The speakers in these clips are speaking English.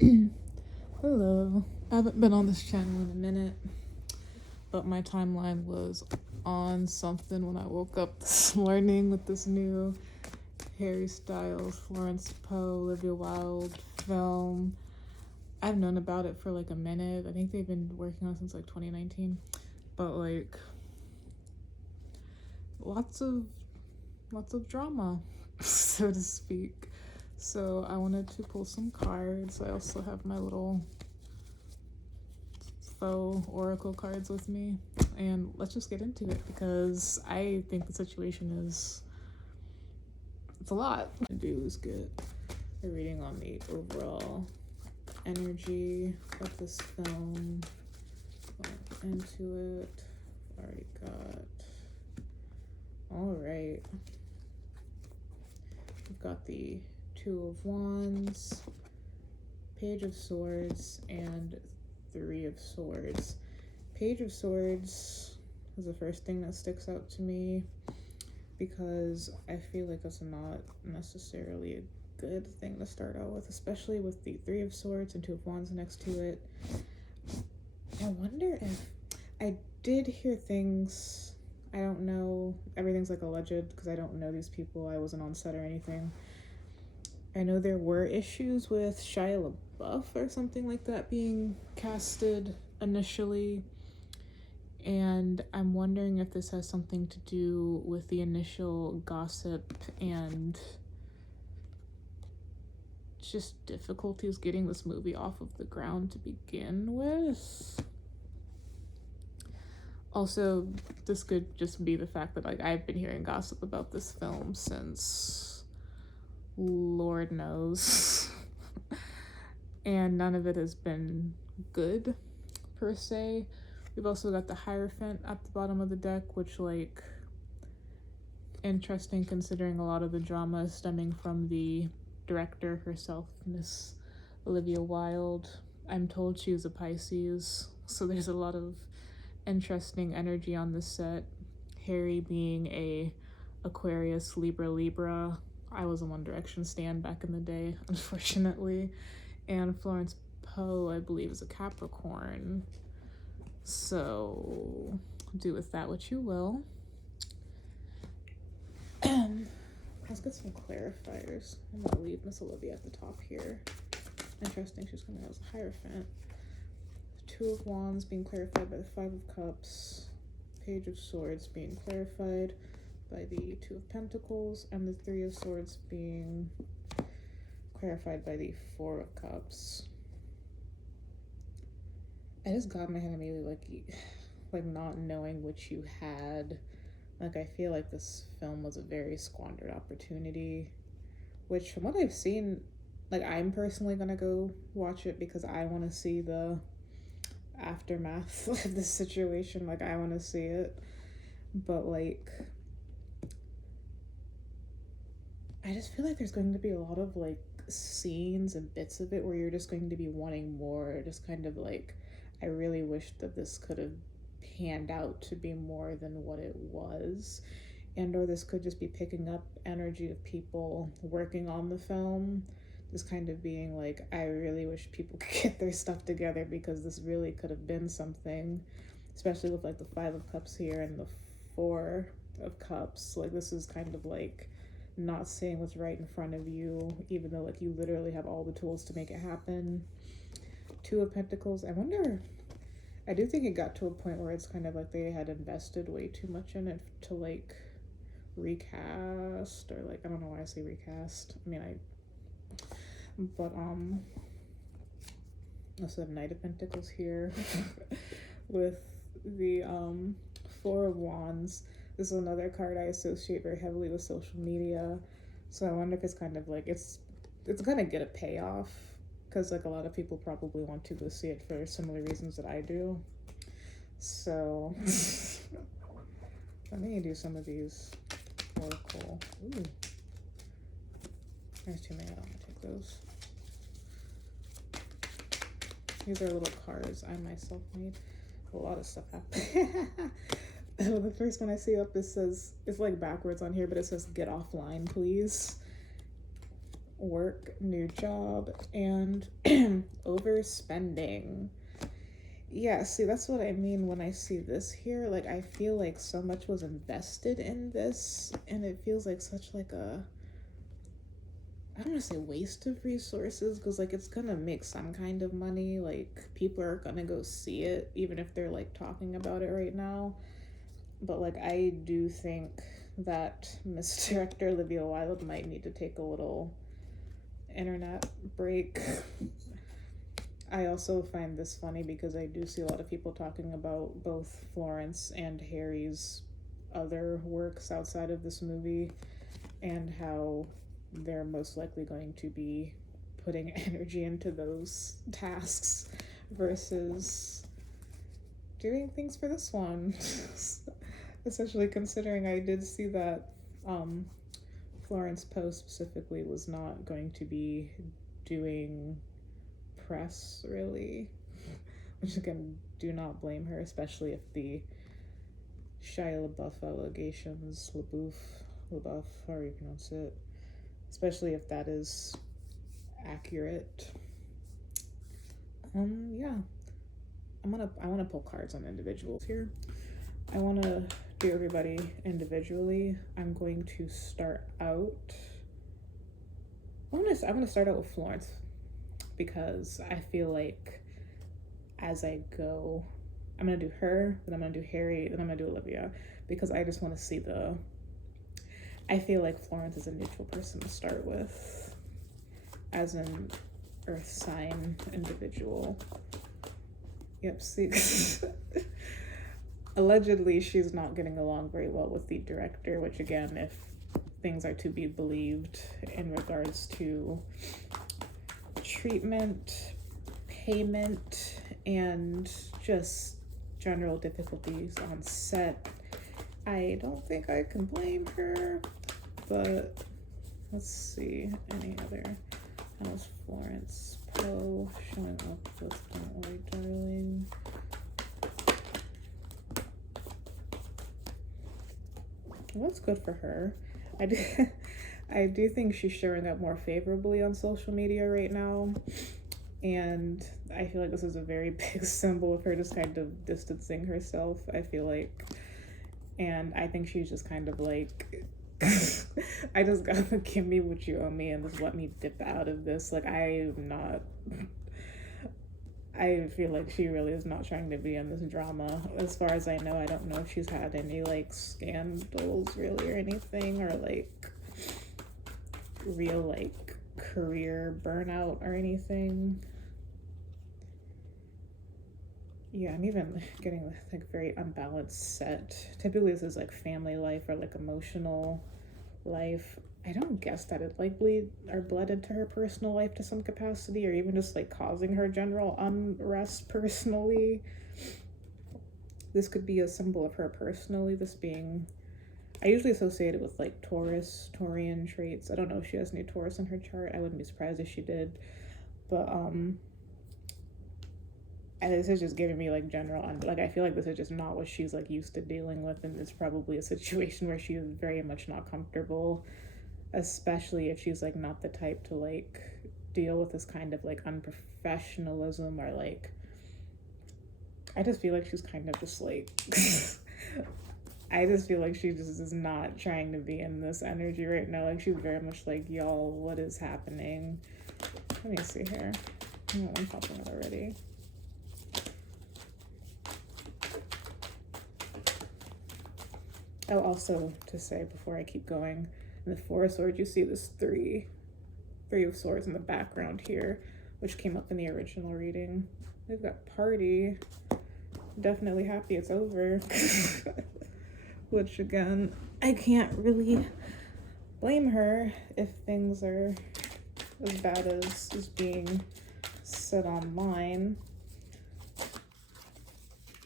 Hello. I haven't been on this channel in a minute, but my timeline was on something when I woke up this morning with this new Harry Styles, Florence Poe, Olivia Wilde film. I've known about it for like a minute. I think they've been working on it since like 2019, but like lots of drama, so to speak. So I wanted to pull some cards. I also have my little faux oracle cards with me, and let's just get into it because I think the situation is it's a lot to do is get a reading on the overall energy of this film. Into it. Already got. All right. We've got the Two of Wands, Page of Swords, and Three of Swords. Page of Swords is the first thing that sticks out to me because I feel like that's not necessarily a good thing to start out with, especially with the Three of Swords and Two of Wands next to it. I wonder if I did hear things. I don't know. Everything's like alleged because I don't know these people. I wasn't on set or anything. I know there were issues with Shia LaBeouf or something like that being casted initially, and I'm wondering if this has something to do with the initial gossip and just difficulties getting this movie off of the ground to begin with. Also, this could just be the fact that like I've been hearing gossip about this film since Lord knows. And none of it has been good per se. We've also got the Hierophant at the bottom of the deck, which like interesting considering a lot of the drama is stemming from the director herself, Miss Olivia Wilde. I'm told she was a Pisces, so there's a lot of interesting energy on the set. Harry being a Aquarius, Libra. I was a One Direction stan back in the day, unfortunately. And Florence Poe, I believe, is a Capricorn. So do with that what you will. Let's get some clarifiers. I'm gonna leave Miss Olivia at the top here. Interesting, she's coming out as a Hierophant. Two of Wands being clarified by the Five of Cups. Page of Swords being clarified by the Two of Pentacles, and the Three of Swords being clarified by the Four of Cups. I just got in my head immediately like not knowing what you had. Like I feel like this film was a very squandered opportunity, which from what I've seen, like I'm personally gonna go watch it because I want to see the aftermath of this situation. Like I want to see it, but like I just feel like there's going to be a lot of like scenes and bits of it where you're just going to be wanting more. Just kind of like I really wish that this could have panned out to be more than what it was, and or this could just be picking up energy of people working on the film, just kind of being like, I really wish people could get their stuff together because this really could have been something, especially with like the Five of Cups here and the Four of Cups. Like this is kind of like not seeing what's right in front of you, even though like you literally have all the tools to make it happen. Two of Pentacles, I do think it got to a point where it's kind of like they had invested way too much in it to like recast, or like I don't know why I say recast. I mean but also the Knight of Pentacles here with the Four of Wands. This is another card I associate very heavily with social media, so I wonder if it's kind of like it's gonna get a payoff because like a lot of people probably want to go see it for similar reasons that I do. So let me do some of these oracle. Ooh, there's too many. I don't want to take those. These are little cards I myself made. A lot of stuff happened. The first one I see up, it says, it's like backwards on here, but it says get offline please. work, new job, and overspending. Yeah, see, that's what I mean when I see this here. Like, I feel like so much was invested in this, and it feels like such like a, I don't want to say waste of resources, because like it's gonna make some kind of money. Like, people are gonna go see it, even if they're like talking about it right now. But like, I do think that Miss Director Olivia Wilde might need to take a little internet break. I also find this funny because I do see a lot of people talking about both Florence and Harry's other works outside of this movie, and how they're most likely going to be putting energy into those tasks versus doing things for this one. Especially considering I did see that Florence Poe specifically was not going to be doing press, really. Which, again, do not blame her, especially if the Shia LaBeouf allegations, LaBeouf, however you pronounce it, especially if that is accurate. Yeah. I wanna pull cards on individuals here. I wanna do everybody individually. I'm going to start out. I'm gonna start out with Florence, because I feel like as I go, I'm gonna do her, then I'm gonna do Harry, then I'm gonna do Olivia, because I just want to see I feel like Florence is a neutral person to start with, as an earth sign individual. Yep, see. Allegedly, she's not getting along very well with the director, which, again, if things are to be believed in regards to treatment, payment, and just general difficulties on set, I don't think I can blame her. But let's see, any other. How's Florence Poe showing up with Don't Worry, Darling? Well, that's good for her. I do think she's showing up more favorably on social media right now. And I feel like this is a very big symbol of her just kind of distancing herself, I feel like. And I think she's just kind of like, I just gotta give me what you owe me and just let me dip out of this. Like, I feel like she really is not trying to be in this drama. As far as I know, I don't know if she's had any like scandals really or anything, or like real like career burnout or anything. Yeah, I'm even getting like very unbalanced set. Typically this is like family life or like emotional life. I don't guess that it like bled into her personal life to some capacity, or even just like causing her general unrest personally. This could be a symbol of her personally, this being, I usually associate it with like Taurian traits. I don't know if she has any Taurus in her chart. I wouldn't be surprised if she did. But and this is just giving me like general, like I feel like this is just not what she's like used to dealing with, and it's probably a situation where she is very much not comfortable, especially if she's like not the type to like deal with this kind of like unprofessionalism, or like, I just feel like she's kind of just like I just feel like she just is not trying to be in this energy right now. Like, she's very much like, y'all, what is happening? Let me see here. Oh, I'm popping it already. Oh, also to say before I keep going, in the Four of Swords, you see this three of Swords in the background here, which came up in the original reading. We've got party. Definitely happy it's over. Which, again, I can't really blame her if things are as bad as is being said online.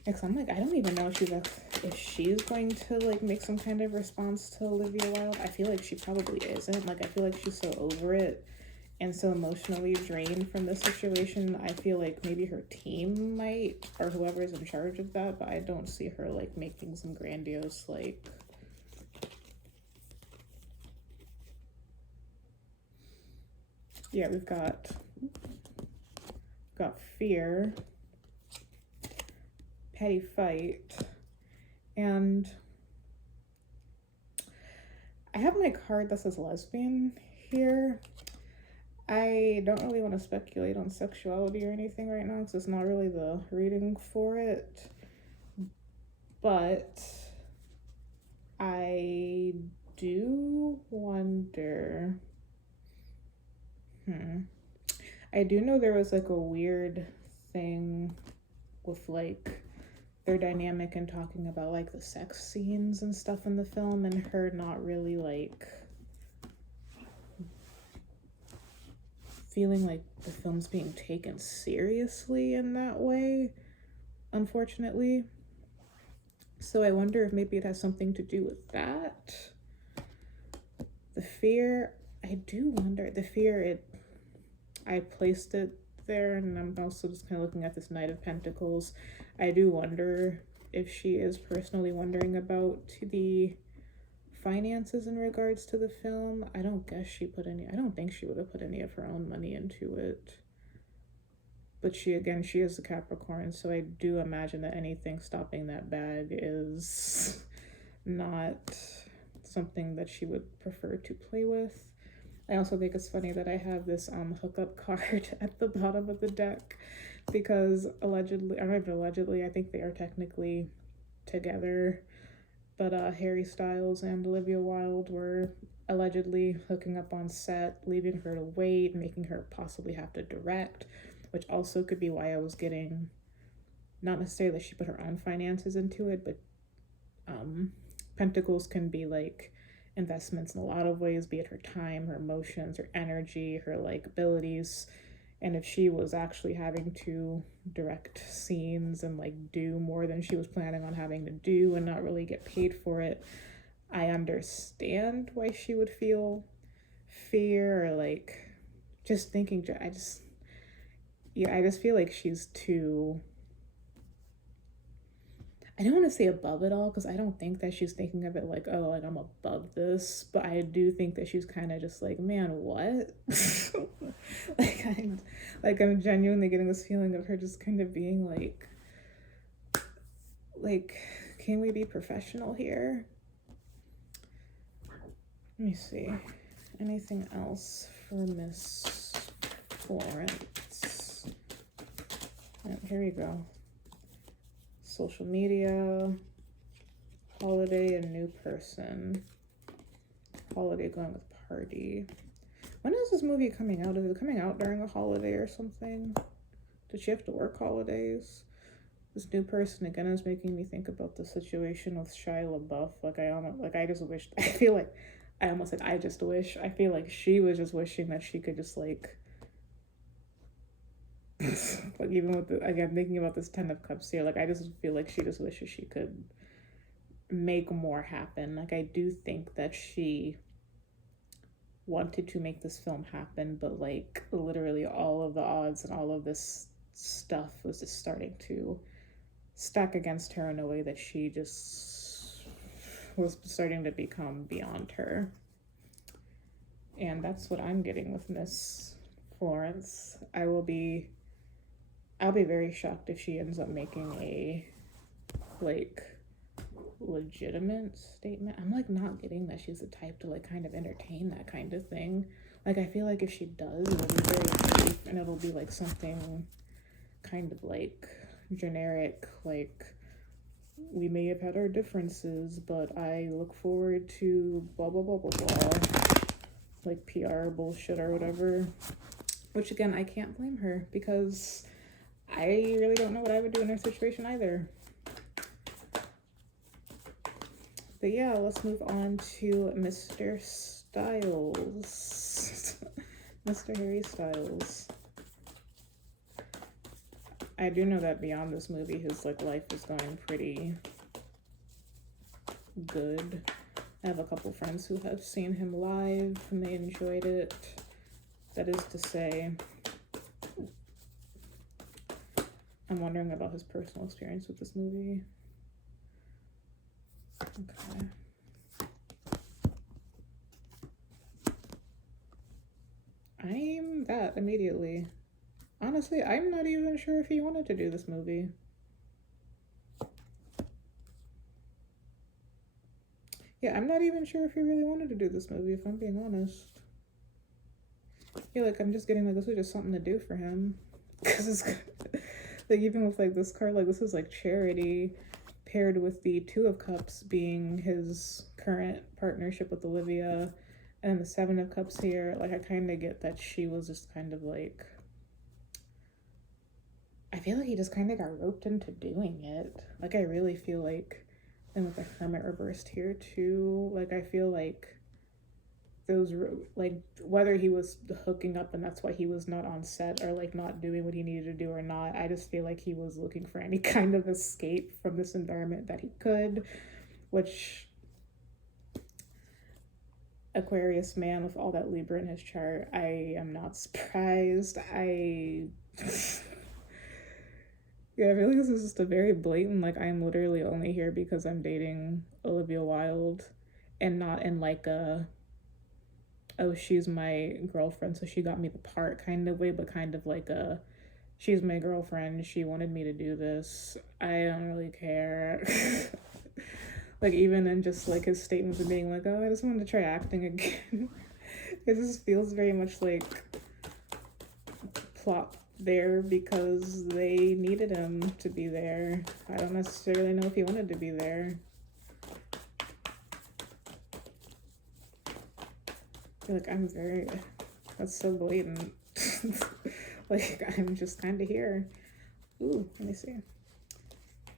Because I'm like, I don't even know if she's going to like make some kind of response to Olivia Wilde. I feel like she probably isn't. Like, I feel like she's so over it and so emotionally drained from this situation. I feel like maybe her team might, or whoever's in charge of that, but I don't see her like making some grandiose like yeah, we've got fear, petty fight, and I have my card that says lesbian here. I don't really want to speculate on sexuality or anything right now because it's not really the reading for it, but I do wonder, I do know there was like a weird thing with like their dynamic and talking about like the sex scenes and stuff in the film and her not really like feeling like the film's being taken seriously in that way, unfortunately. So I wonder if maybe it has something to do with that. The fear, I do wonder, the fear, I placed it there, and I'm also just kind of looking at this Knight of Pentacles. I do wonder if she is personally wondering about the finances in regards to the film. I don't think she would have put any of her own money into it. But she is a Capricorn, so I do imagine that anything stopping that bag is not something that she would prefer to play with. I also think it's funny that I have this hookup card at the bottom of the deck because allegedly, I think they are technically together, but Harry Styles and Olivia Wilde were allegedly hooking up on set, leaving her to wait, making her possibly have to direct, which also could be why I was getting, not necessarily that she put her own finances into it, but Pentacles can be like investments in a lot of ways, be it her time, her emotions, her energy, her like abilities. And if she was actually having to direct scenes and like do more than she was planning on having to do and not really get paid for it, I understand why she would feel fear or like just thinking. I just feel like she's too, I don't want to say above it all because I don't think that she's thinking of it like, oh, like I'm above this, but I do think that she's kind of just like, man, what? I'm genuinely getting this feeling of her just kind of being like, can we be professional here? Let me see. Anything else for Miss Florence? Oh, here we go. Social media, holiday, and new person. Holiday going with party. When is this movie coming out? Is it coming out during a holiday or something? Did she have to work holidays? This new person again is making me think about the situation with Shia LaBeouf. I feel like she was just wishing that she could just like like even with thinking about this 10 of Cups here, like I just feel like she just wishes she could make more happen. Like I do think that she wanted to make this film happen, but like literally all of the odds and all of this stuff was just starting to stack against her in a way that she just was starting to become beyond her. And that's what I'm getting with Miss Florence. I'll be very shocked if she ends up making a like legitimate statement. I'm like not getting that she's the type to like kind of entertain that kind of thing. Like I feel like if she does, it'll be very cheap and it'll be like something kind of like generic, like we may have had our differences, but I look forward to blah blah blah blah blah, like PR bullshit or whatever. Which again, I can't blame her because I really don't know what I would do in her situation either. But yeah, let's move on to Mr. Styles. Mr. Harry Styles. I do know that beyond this movie, his like life is going pretty good. I have a couple friends who have seen him live and they enjoyed it. That is to say, I'm wondering about his personal experience with this movie. Okay. immediately. Honestly, I'm not even sure if he wanted to do this movie. Yeah, I'm not even sure if he really wanted to do this movie, if I'm being honest. Yeah, like, I'm just getting, like, this was just something to do for him. Because it's, like, even with, like, this card, like, this is, like, charity paired with the Two of Cups being his current partnership with Olivia, and the Seven of Cups here. Like, I kind of get that she was just kind of, like, I feel like he just kind of got roped into doing it. Like, I really feel like, and with the Hermit reversed here, too, like, I feel like those, like, whether he was hooking up and that's why he was not on set, or like not doing what he needed to do or not, I just feel like he was looking for any kind of escape from this environment that he could, which Aquarius man with all that Libra in his chart, I am not surprised. Yeah, I feel like this is just a very blatant, like, I'm literally only here because I'm dating Olivia Wilde, and not in like a, oh, she's my girlfriend, so she got me the part kind of way, but kind of like a, she's my girlfriend, she wanted me to do this, I don't really care. Like, even in just like his statements of being like, oh, I just wanted to try acting again. It just feels very much like plot there because they needed him to be there. I don't necessarily know if he wanted to be there. Like, I'm very, that's so blatant. Like, I'm just kind of here. Ooh, let me see.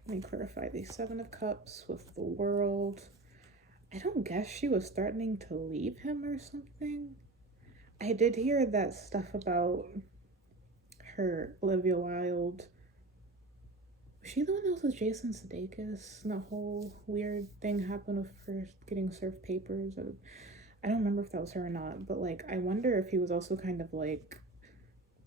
Let me clarify the Seven of Cups with the World. I don't guess she was threatening to leave him or something. I did hear that stuff about her, Olivia Wilde. Was she the one that was with Jason Sudeikis? And that whole weird thing happened with her getting served papers. I don't remember if that was her or not, but like, I wonder if he was also kind of like,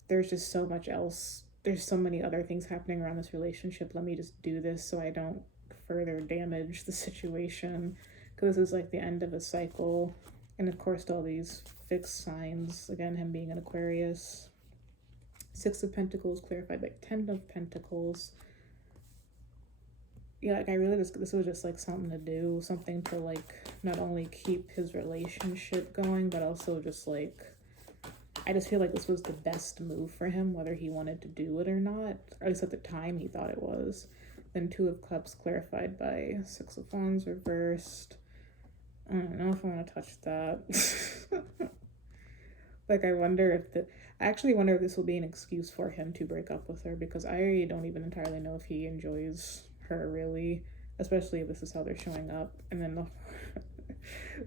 there's just so much else, there's so many other things happening around this relationship, let me just do this so I don't further damage the situation, because this is like the end of a cycle. And of course, all these fixed signs, again, him being an Aquarius. Six of Pentacles clarified by 10 of Pentacles. Yeah, like, I really this was just like something to do, something to like not only keep his relationship going, but also just like, I just feel like this was the best move for him, whether he wanted to do it or not, or at least at the time he thought it was. Then Two of Cups clarified by Six of Wands reversed. I don't know if I want to touch that. Like, I actually wonder if this will be an excuse for him to break up with her, because I don't even entirely know if he enjoys her, really, especially if this is how they're showing up. And then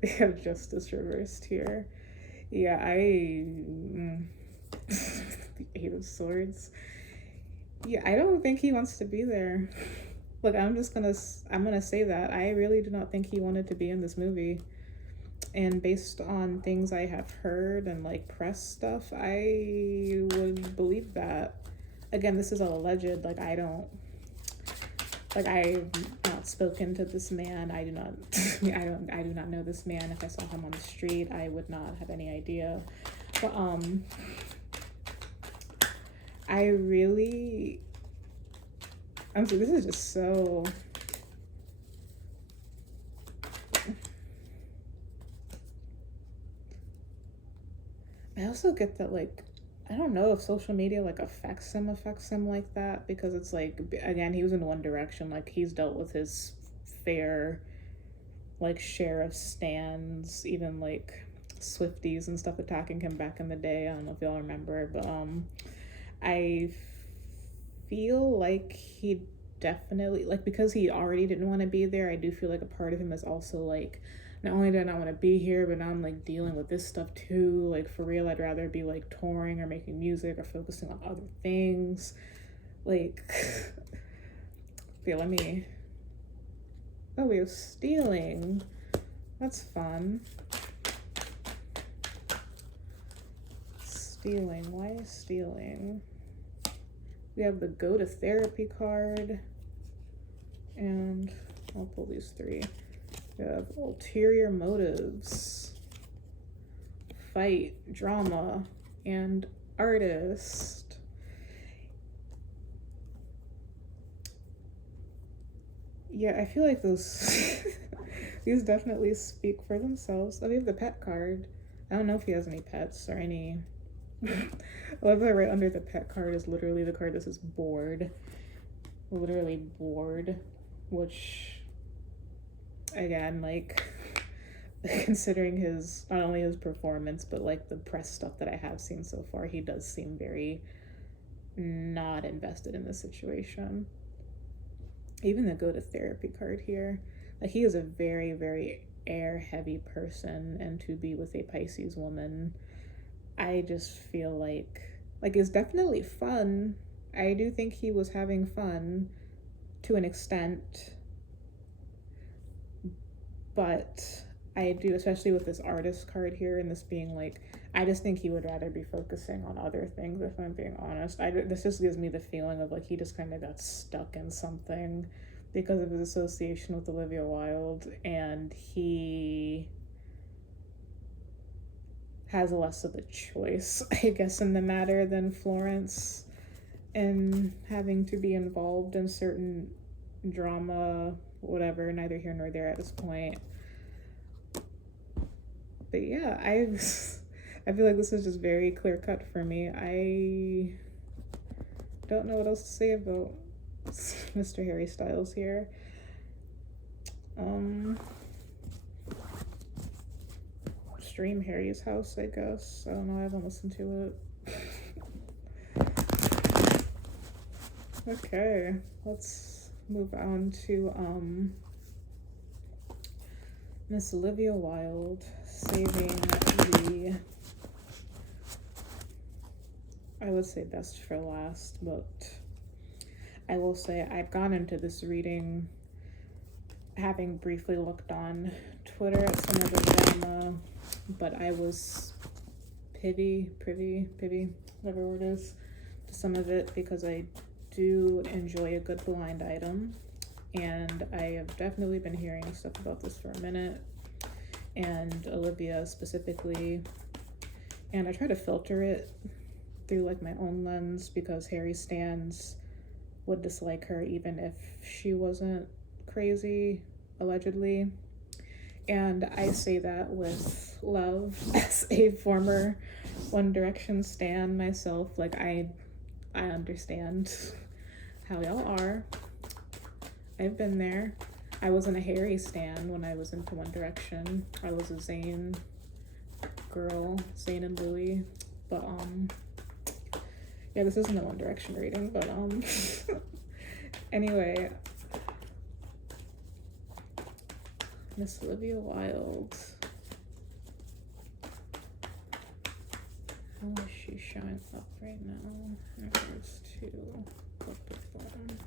they have Justice reversed here. Yeah, the Eight of Swords. Yeah, I don't think he wants to be there. Look, I'm gonna say that. I really do not think he wanted to be in this movie. And based on things I have heard and like press stuff, I would believe that. Again, this is all alleged. Like, I've not spoken to this man. I do not know this man. If I saw him on the street, I would not have any idea. But this is just so, I also get that, like, I don't know if social media like affects him like that, because it's like, again, he was in One Direction, like, he's dealt with his fair like share of stands, even like Swifties and stuff attacking him back in the day. I don't know if y'all remember, but I feel like he definitely, like, because he already didn't want to be there, I do feel like a part of him is also like, not only did I not want to be here, but now I'm like dealing with this stuff too. Like, for real, I'd rather be like touring or making music or focusing on other things. Like, yeah, oh, we have stealing. That's fun. Stealing, why is stealing? We have the Go to Therapy card, and I'll pull these three. We have ulterior motives, fight, drama, and Artist. Yeah, I feel like those these definitely speak for themselves. Oh, we have the pet card. I don't know if he has any pets or any. I love that right under the pet card is literally the card that says bored. Literally bored, which again, like considering his not only his performance but like the press stuff that I have seen so far, he does seem very not invested in the situation. Even the go to therapy card here, like he is a very, very air heavy person, and to be with a Pisces woman, I just feel like it's definitely fun. I do think he was having fun to an extent, but I do, especially with this artist card here and this being like, I just think he would rather be focusing on other things, if I'm being honest. This just gives me the feeling of like he just kind of got stuck in something because of his association with Olivia Wilde, and he has less of a choice, I guess, in the matter than Florence, and having to be involved in certain drama, whatever, neither here nor there at this point. But yeah, I feel like this is just very clear cut for me. I don't know what else to say about Mr. Harry Styles here. Stream Harry's House, I guess. I don't know, I haven't listened to it. Okay, let's move on to Miss Olivia Wilde saving the, I would say best for last, but I will say I've gone into this reading having briefly looked on Twitter at some of the drama, but I was privy, whatever word is, to some of it because I do enjoy a good blind item, and I have definitely been hearing stuff about this for a minute, and Olivia specifically, and I try to filter it through like my own lens because Harry stans would dislike her even if she wasn't crazy, allegedly. And I say that with love as a former One Direction stan myself. Like I understand how y'all are. I've been there. I wasn't a Harry stan when I was into One Direction. I was a Zayn girl, Zayn and Louis. But yeah, this isn't a One Direction reading, but anyway, Miss Olivia Wilde. How is she showing up right now? There's two up at the bottom.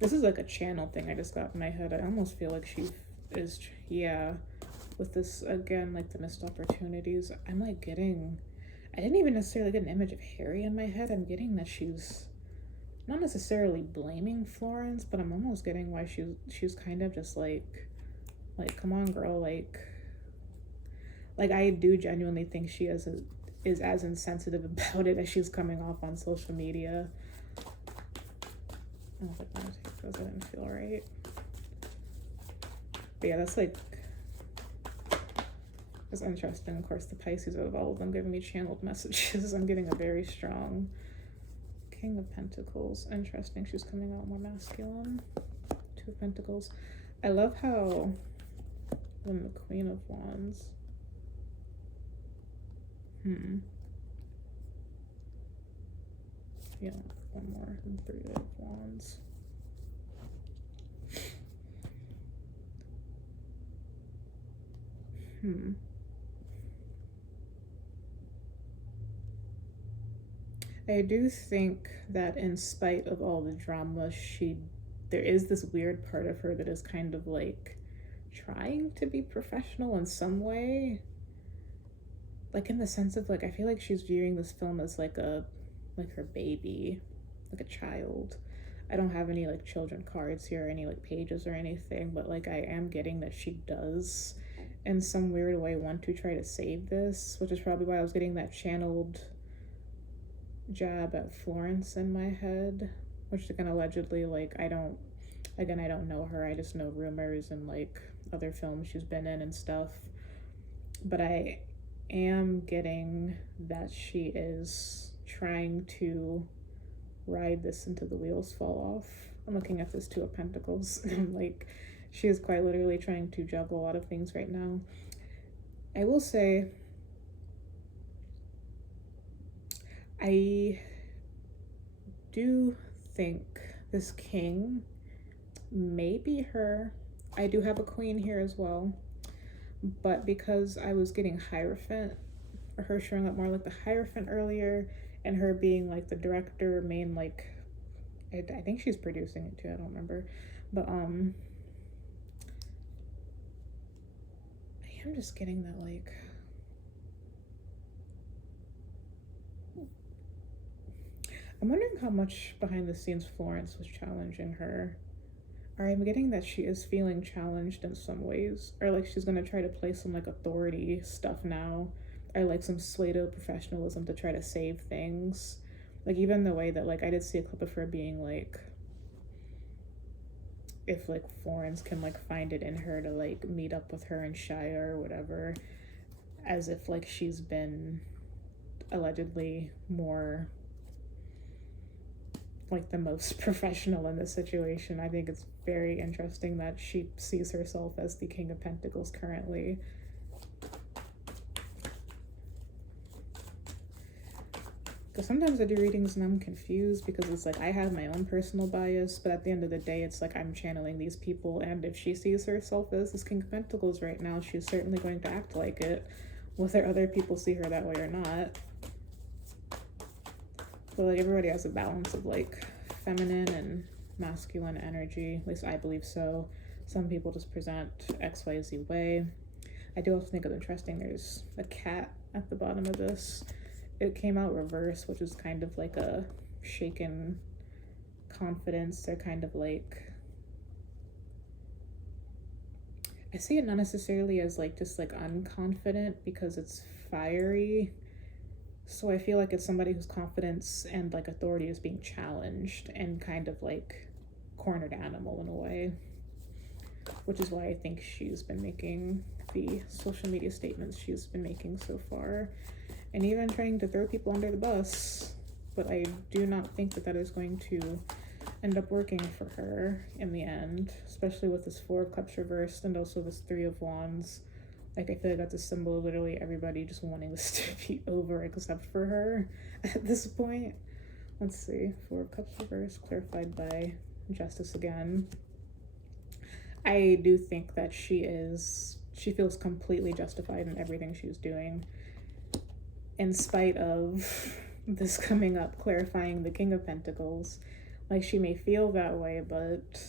This is like a channel thing I just got in my head. I almost feel like she is, yeah, with this, again, like the missed opportunities. I'm like getting, I didn't even necessarily get an image of Harry in my head. I'm getting that she's not necessarily blaming Florence, but I'm almost getting why she's kind of just like come on girl, like I do genuinely think she is as insensitive about it as she's coming off on social media. I don't think I'm gonna take those, I didn't feel right. But yeah, that's interesting. Of course, the Pisces of all of them giving me channeled messages. I'm getting a very strong King of Pentacles. Interesting, she's coming out more masculine. Two of Pentacles. I love how then the Queen of Wands. Yeah, one more and Three of Wands. I do think that in spite of all the drama, there is this weird part of her that is kind of like trying to be professional in some way. Like in the sense of like, I feel like she's viewing this film as like her baby, like a child. I don't have any like children cards here, or any like pages or anything, but like I am getting that she does in some weird way want to try to save this, which is probably why I was getting that channeled jab at Florence in my head, which again, allegedly, like, I don't know her, I just know rumors and like other films she's been in and stuff, but I am getting that she is trying to ride this until the wheels fall off. I'm looking at this Two of Pentacles and like she is quite literally trying to juggle a lot of things right now. I will say I do think this king may be her. I do have a queen here as well, but because I was getting Hierophant, or her showing up more like the Hierophant earlier, and her being like the director, main, like, I think she's producing it too, I don't remember, but I am just getting that, like, I'm wondering how much behind the scenes Florence was challenging her. Or I'm getting that she is feeling challenged in some ways, or like she's gonna try to play some like authority stuff now, or like some pseudo professionalism to try to save things. Like even the way that, like, I did see a clip of her being like, if like Florence can like find it in her to like meet up with her in Shire or whatever, as if like she's been allegedly more like the most professional in this situation. I think it's very interesting that she sees herself as the King of Pentacles currently. Because sometimes I do readings and I'm confused because it's like I have my own personal bias, but at the end of the day, it's like I'm channeling these people, and if she sees herself as this King of Pentacles right now, she's certainly going to act like it, whether other people see her that way or not. But like everybody has a balance of like feminine and masculine energy, at least I believe so. Some people just present XYZ way. I do also think it's interesting there's a cat at the bottom of this. It came out reverse, which is kind of like a shaken confidence. They're kind of like, I see it not necessarily as like just like unconfident because it's fiery. So I feel like it's somebody whose confidence and like authority is being challenged and kind of like cornered animal in a way, which is why I think she's been making the social media statements she's been making so far, and even trying to throw people under the bus. But I do not think that that is going to end up working for her in the end, especially with this Four of Cups reversed and also this Three of Wands. Like, I feel like that's a symbol of literally everybody just wanting this to be over except for her at this point. Let's see. Four of Cups reversed, clarified by Justice again. I do think that she feels completely justified in everything she's doing, in spite of this coming up, clarifying the King of Pentacles. Like, she may feel that way, but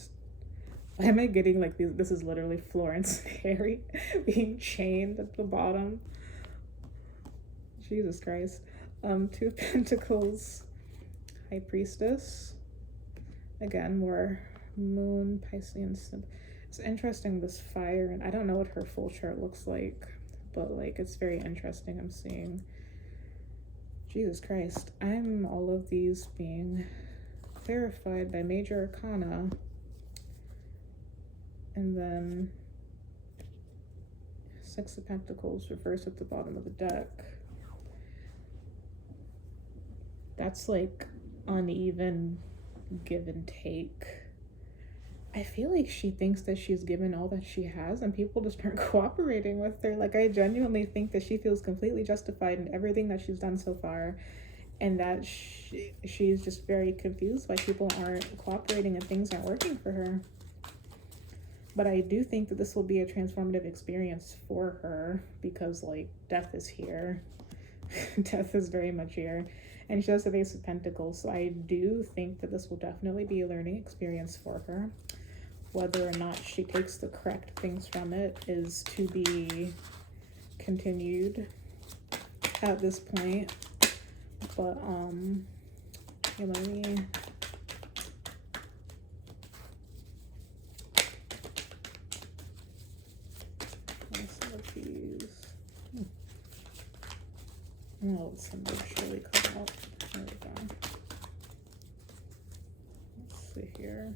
why am I getting like this is literally Florence and Harry being chained at the bottom? Jesus Christ. Two of Pentacles, High Priestess. Again, more Moon, Piscean. It's interesting, this fire, and I don't know what her full chart looks like, but like it's very interesting. I'm seeing, Jesus Christ, I'm all of these being clarified by Major Arcana. And then Six of Pentacles reversed at the bottom of the deck. That's like uneven give and take. I feel like she thinks that she's given all that she has and people just aren't cooperating with her. Like, I genuinely think that she feels completely justified in everything that she's done so far, and that she's just very confused why people aren't cooperating and things aren't working for her. But I do think that this will be a transformative experience for her because, like, death is here. Death is very much here. And she has the Ace of Pentacles, so I do think that this will definitely be a learning experience for her. Whether or not she takes the correct things from it is to be continued at this point. But, yeah, let me... Oh, some really come up. There we go. Let's see here.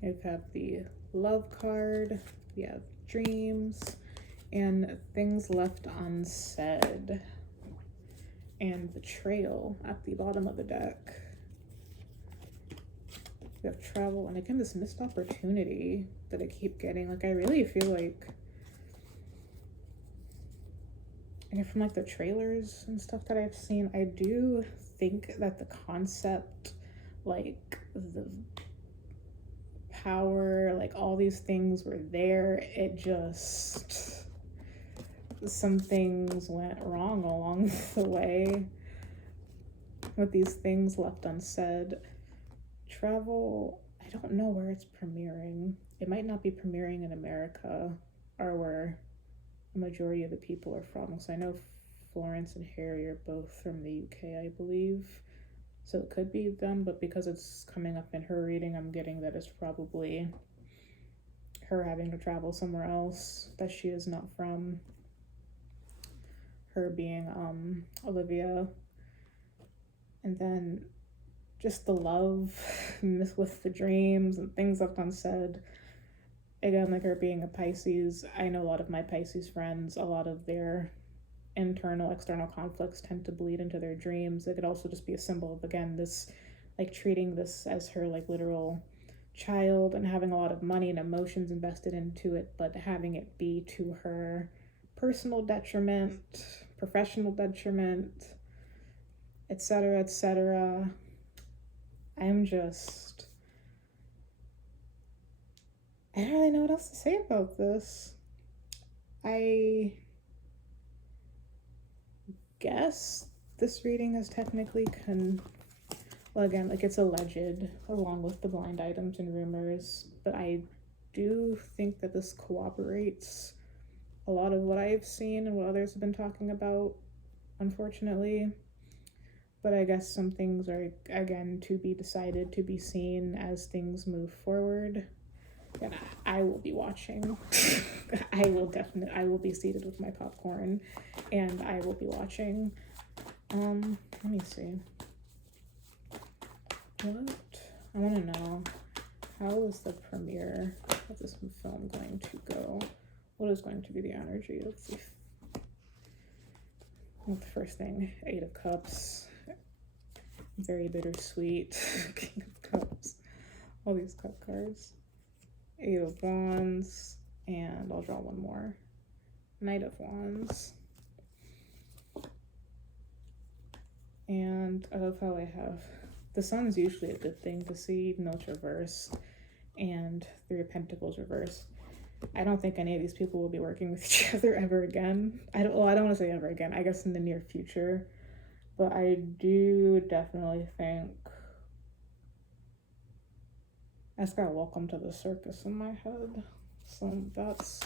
We have the love card, we have dreams, and things left unsaid, and betrayal at the bottom of the deck. We have travel, and again, this missed opportunity that I keep getting. Like, I really feel like, and from like the trailers and stuff that I've seen, I do think that the concept, like the power, like all these things were there. It just, some things went wrong along the way with these things left unsaid. Travel, I don't know where it's premiering. It might not be premiering in America or where a majority of the people are from. So I know Florence and Harry are both from the UK, I believe. So it could be them, but because it's coming up in her reading, I'm getting that it's probably her having to travel somewhere else that she is not from. Her being Olivia. And then just the love with the dreams and things left unsaid. Again, like her being a Pisces, I know a lot of my Pisces friends, a lot of their internal, external conflicts tend to bleed into their dreams. It could also just be a symbol of, again, this, like treating this as her like literal child and having a lot of money and emotions invested into it, but having it be to her personal detriment, professional detriment, etc., etc. I don't really know what else to say about this. I guess this reading is technically well, again, like it's alleged along with the blind items and rumors, but I do think that this corroborates a lot of what I've seen and what others have been talking about, unfortunately. But I guess some things are, again, to be decided, to be seen as things move forward. And I will be watching. I will be seated with my popcorn and I will be watching. Let me see. What? I want to know, how is the premiere of this film going to go? What is going to be the energy of the first thing? 8 of Cups. Very bittersweet. King of Cups. All these cup cards. 8 of Wands. And I'll draw one more. Knight of Wands. And I love how I have, the Sun's usually a good thing to see, even though it's reverse. And 3 of Pentacles reverse. I don't think any of these people will be working with each other ever again. I don't want to say ever again. I guess in the near future. But I do definitely think, I just got Welcome to the Circus in my head. So that's,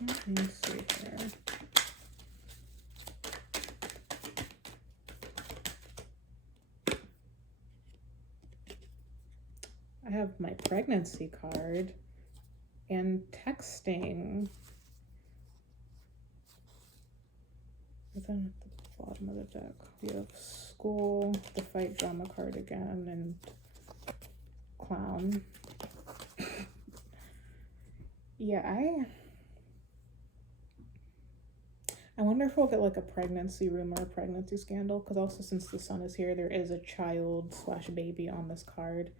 let me see here. I have my pregnancy card and texting. But then at the bottom of the deck, we have school, the fight drama card again, and clown. Yeah, I wonder if we'll get like a pregnancy rumor, a pregnancy scandal, because also since the Sun is here, there is a child / baby on this card.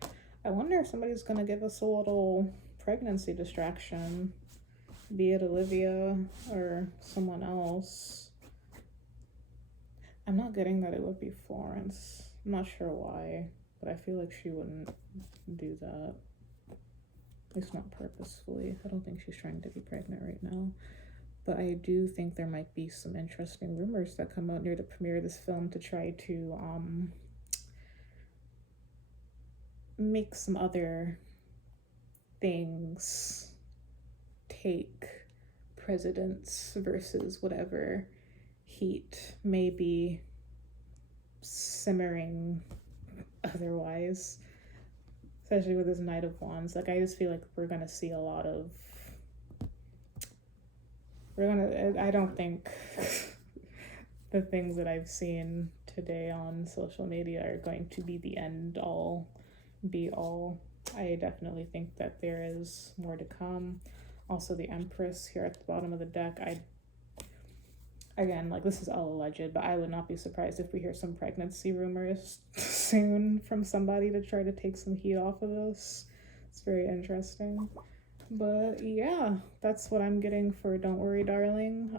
I wonder if somebody's gonna give us a little pregnancy distraction, be it Olivia or someone else. I'm not getting that it would be Florence. I'm not sure why, but I feel like she wouldn't do that. At least not purposefully. I don't think she's trying to be pregnant right now. But I do think there might be some interesting rumors that come out near the premiere of this film to try to make some other things take precedence versus whatever heat may be simmering otherwise, especially with this Knight of Wands. Like, I just feel like we're gonna see a lot of, I don't think the things that I've seen today on social media are going to be the end all be all. I definitely think that there is more to come. Also, the Empress here at the bottom of the deck. Again, like, this is all alleged, but I would not be surprised if we hear some pregnancy rumors soon from somebody to try to take some heat off of us. It's very interesting. But yeah, that's what I'm getting for Don't Worry Darling.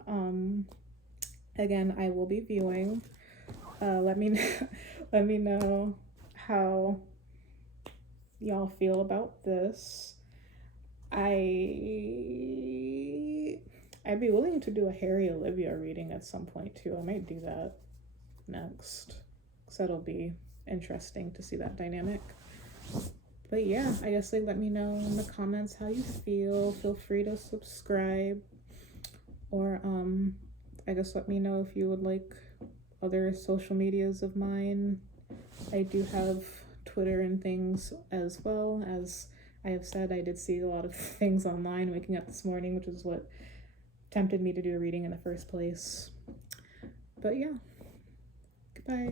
Again, I will be viewing. Let me let me know how y'all feel about this. I'd be willing to do a Harry Olivia reading at some point too. I might do that next, because that'll be interesting to see that dynamic. But yeah, I guess, like, let me know in the comments how you feel. Feel free to subscribe, or I guess let me know if you would like other social medias of mine. I do have Twitter and things as well. As I have said, I did see a lot of things online waking up this morning, which is what tempted me to do a reading in the first place. But yeah, goodbye.